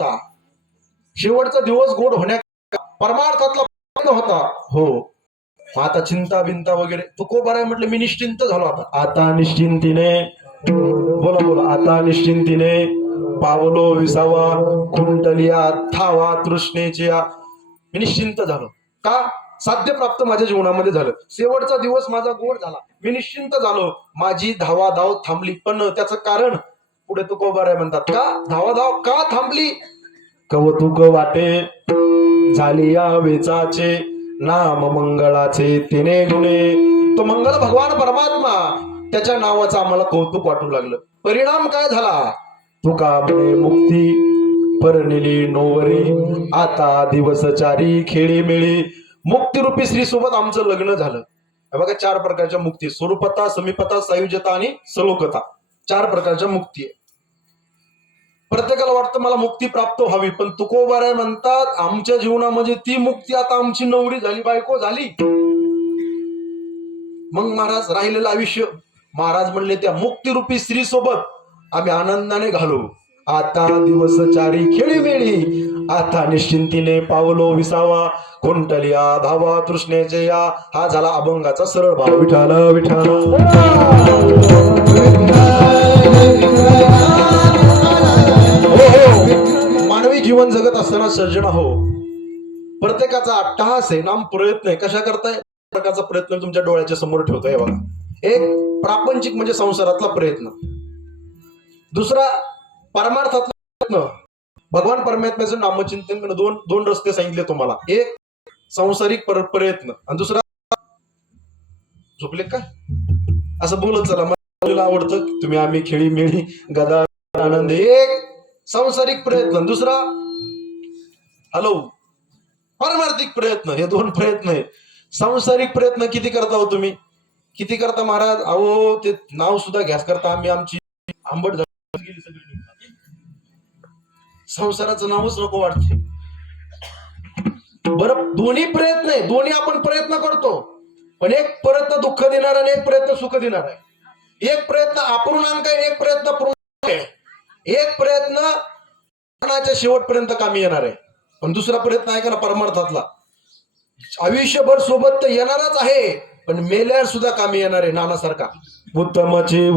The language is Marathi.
होता, शेवटचा दिवस गोड होण्या परमार्थातला प्रयत्न होता. हो, मग आता चिंता बिंता वगैरे तुकोबा राय म्हटलं मी निश्चिंत झालो. आता निश्चिंतीने बोला बोला, आता निश्चिंतीने पावलो विसावा कुंटलिया थावा तृष्णेच्या. मी निश्चिंत झालो. का? साध्य प्राप्त माझ्या जीवनामध्ये झालं. शेवटचा दिवस माझा गोड झाला, मी निश्चिंत झालो. माझी धावाधाव थांबली. पण त्याचं कारण पुढे तुकोबा राय म्हणतात, का धावाधाव का थांबली? कौतुक वाटे झाली या वेचाचे, नाम मंगळाचे तिने गुणे. तो मंगळ भगवान परमात्मा त्याच्या नावाचं आम्हाला कौतुक वाटू लागलं. परिणाम काय झाला? तुका म्हणे मुक्ती परनिली नोवरी, आता दिवसचारी खेळी मिळी. मुक्तिरूपी श्री सोबत आमचं लग्न झालं. बघा, 4 प्रकारच्या मुक्ती: स्वरूपता, समीपता, सायुज्यता आणि सलोकता. 4 प्रकारच्या मुक्ती आहे. प्रत्येकाला वाटतं मला मुक्ती प्राप्त व्हावी, पण तुकोबा राय म्हणतात आमच्या जीवनामध्ये ती मुक्ती आता आमची नवरी झाली, बायको झाली. मग महाराज राहिलेलं आयुष्य, महाराज म्हणले त्या मुक्तिरूपी स्त्री सोबत आम्ही आनंदाने घालू. आता दिवस चारी खेळी मेळी, आता निश्चिंतीने पावलो विसावा कुंटलिया धावा तृष्णेचे या. हा झाला अभंगाचा सरळ भाव. विठाल विठाल. मानवी जीवन जगत असताना सर्जना हो, प्रत्येकाचा अट्टहास आहे, नाम प्रयत्न आहे. कशा करताय? प्रकारचा प्रयत्न तुमच्या डोळ्याच्या समोर ठेवतोय बघा. एक प्रापंचिक म्हणजे संसारातला प्रयत्न, दुसरा परमार्थातला प्रयत्न. भगवान परमात्म्याचं नामचिंतन. दोन रस्ते सांगितले तुम्हाला. एक सांसारिक प्रयत्न आणि दुसरा झोपले का असं बोलत चला, मला आवडतं तुम्ही आम्ही खेळी मेळी गदा आनंद. एक सांसारिक प्रयत्न, दुसरा हॅलो पारमार्थिक प्रयत्न. हे 2 प्रयत्न आहे. सांसारिक प्रयत्न किती करता हो तुम्ही? किती करता महाराज? अहो ते नाव सुद्धा घ्यास करता आम्ही आमची आंबट गेली सगळी. संसाराचं नावच नको वाटते. बरं, दोन्ही प्रयत्न आहे, दोन्ही आपण प्रयत्न करतो, पण एक प्रयत्न दुःख देणार आणि एक प्रयत्न सुख देणार आहे. एक प्रयत्न अपूर्णांक आहे, एक प्रयत्न पूर्ण आहे. एक प्रयत्न मरणाच्या शेवटपर्यंत कामी येणार आहे, पण दुसरा प्रयत्न आहे का ना परमार्थातला, आयुष्यभर सोबत तर येणारच आहे, पण मेल्यावर सुद्धा कामी येणार आहे. नानासारखा उत्तमचे